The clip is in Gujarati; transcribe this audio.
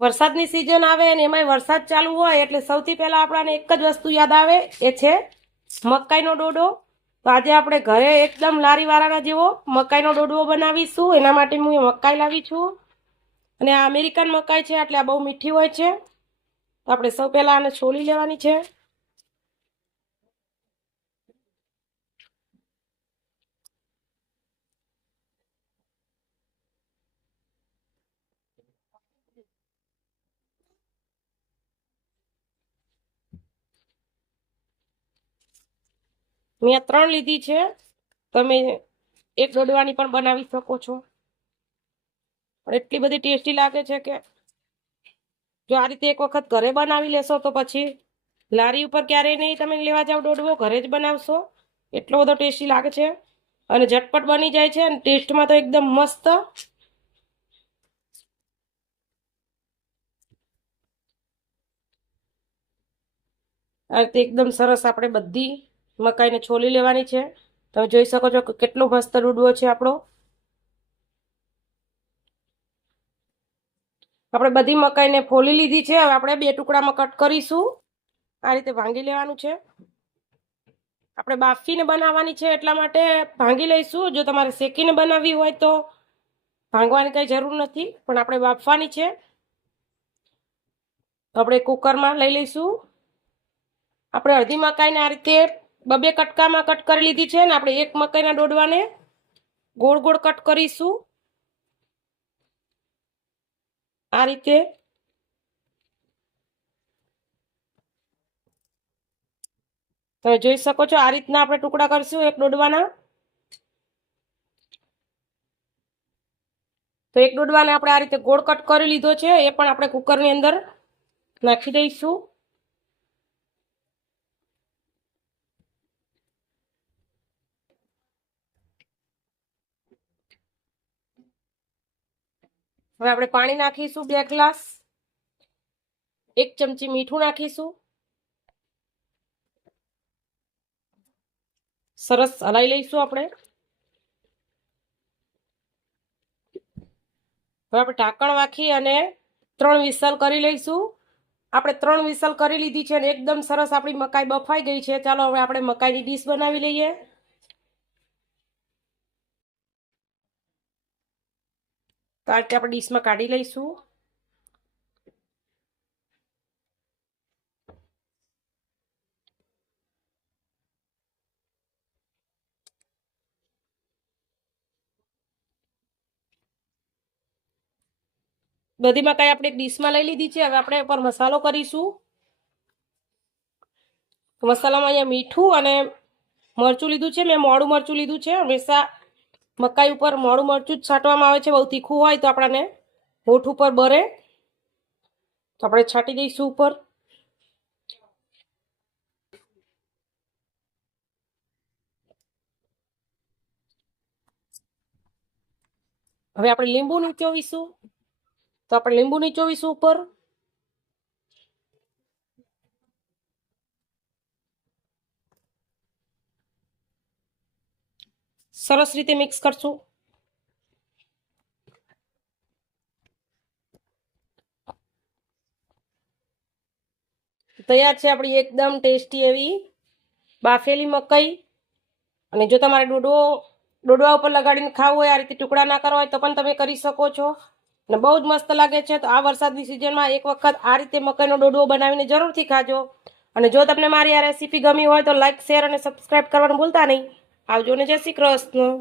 વરસાદની સિઝન આવે અને એમાંય વરસાદ ચાલુ હોય એટલે સૌથી પહેલા આપણને એક જ વસ્તુ યાદ આવે, એ છે મકાઈનો ડોડો. તો આજે આપણે ઘરે એકદમ લારીવાળાના જેવો મકાઈનો ડોડવો બનાવીશું. એના માટે હું મકાઈ લાવી છું અને આ અમેરિકન મકાઈ છે એટલે આ બહુ મીઠી હોય છે. તો આપણે સૌ પહેલા આને છોલી લેવાની છે. મેં 3 લીધી છે. તમે એક દોડવાની પણ બનાવી શકો છો. પણ એટલી બધી ટેસ્ટી લાગે છે કે જો આ રીતે એક વખત ઘરે બનાવી લેશો તો પછી લારી ઉપર ક્યારેય નહીં તમે લેવા જાવ ડોડવો, ઘરે જ બનાવશો. એટલો બધો ટેસ્ટી લાગે છે અને ઝટપટ બની જાય છે અને ટેસ્ટમાં તો એકદમ મસ્ત. આ રીતે એકદમ સરસ આપણે બધી મકાઈને છોલી લેવાની છે. તમે જોઈ શકો છો કે કેટલો મસ્ત ડોડવો છે આપણો. આપણે બધી મકાઈને ફોલી લીધી છે. હવે આપણે 2 ટુકડામાં કટ કરીશું. આ રીતે ભાંગી લેવાનું છે. આપણે બાફીને બનાવવાની છે એટલા માટે ભાંગી લઈશું. જો તમારે શેકીને બનાવવી હોય તો ભાંગવાની કંઈ જરૂર નથી, પણ આપણે બાફવાની છે. આપણે કુકરમાં લઈ લઈશું. આપણે અડધી મકાઈને આ રીતે 2 કટકામાં કટ કરી લીધી છે ને આપણે એક મકાઈના ડોડવાને ગોળ ગોળ કટ કરીશું આ રીતે. તમે જોઈ શકો છો આ રીતના આપણે ટુકડા કરીશું એક ડોડવાના. તો એક ડોડવાને આપણે આ રીતે ગોળ કટ કરી લીધો છે. એ પણ આપણે કુકરની અંદર નાખી દઈશું. હવે આપણે પાણી નાખીશું 2 ગ્લાસ. 1 ચમચી મીઠું નાખીશું. સરસ હલાવી લઈશું આપણે. હવે આપણે ઢાંકણ રાખી અને 3 વિસલ કરી લઈશું. આપણે 3 વિસલ કરી લીધી છે અને એકદમ સરસ આપણી મકાઈ બફાઈ ગઈ છે. ચાલો હવે આપણે મકાઈની ડીશ બનાવી લઈએ. તો આ રીતે આપણે ડીશમાં કાઢી લઈશું. બધી મકાઈ આપણે એક ડીશમાં લઈ લીધી છે. હવે આપણે ઉપર મસાલો કરીશું. મસાલામાં અહીંયા મીઠું અને મરચું લીધું છે. મેં મોડું મરચું લીધું છે. હંમેશા મકાઈ ઉપર મોડું મરચું જ છાંટવામાં આવે છે. બહુ તીખું હોય તો આપણને હોઠ ઉપર બરે, તો આપણે છાંટી દઈશું ઉપર. હવે આપણે લીંબુ નીચોવીશું. તો આપણે લીંબુ નીચોવીશું ઉપર. સરસ રીતે મિક્સ કરશું. તૈયાર છે આપણી એકદમ ટેસ્ટી એવી બાફેલી મકાઈ. અને જો તમારે ડોડવા ઉપર લગાડીને ખાવું હોય, આ રીતે ટુકડા ના કરવા હોય તો પણ તમે કરી શકો છો અને બહુ જ મસ્ત લાગે છે. તો આ વરસાદની સિઝનમાં એક વખત આ રીતે મકાઈનો ડોડવો બનાવીને જરૂરથી ખાજો. અને જો તમને મારી આ રેસીપી ગમી હોય તો લાઈક, શેર અને સબસ્ક્રાઈબ કરવાનું ભૂલતા નહીં. આવજો ને જય શ્રી કૃષ્ણ.